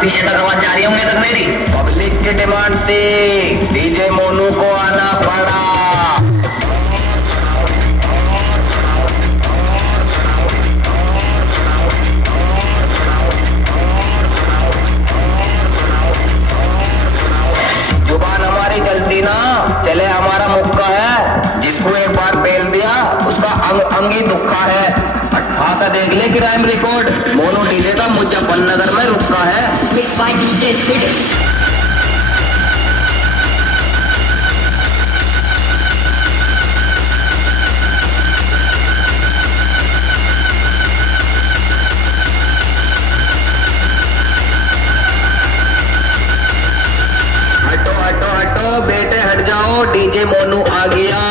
पीछे तक आवाज जा रही होंगे तक मेरी। पब्लिक की डिमांड थी, डीजे मोनू को आना पड़ा। जुबान हमारी चलती ना चले, हमारा मुक्का है, जिसको एक बार पेल दिया उसका अंग अंग ही दुखा है। आता देख ले क्राइम रिकॉर्ड, मोनू डीजे का मुजफ्फरनगर में रुका है। Mixed by DJ Sid. हटो हटो हटो बेटे, हट जाओ, डीजे मोनू आ गया।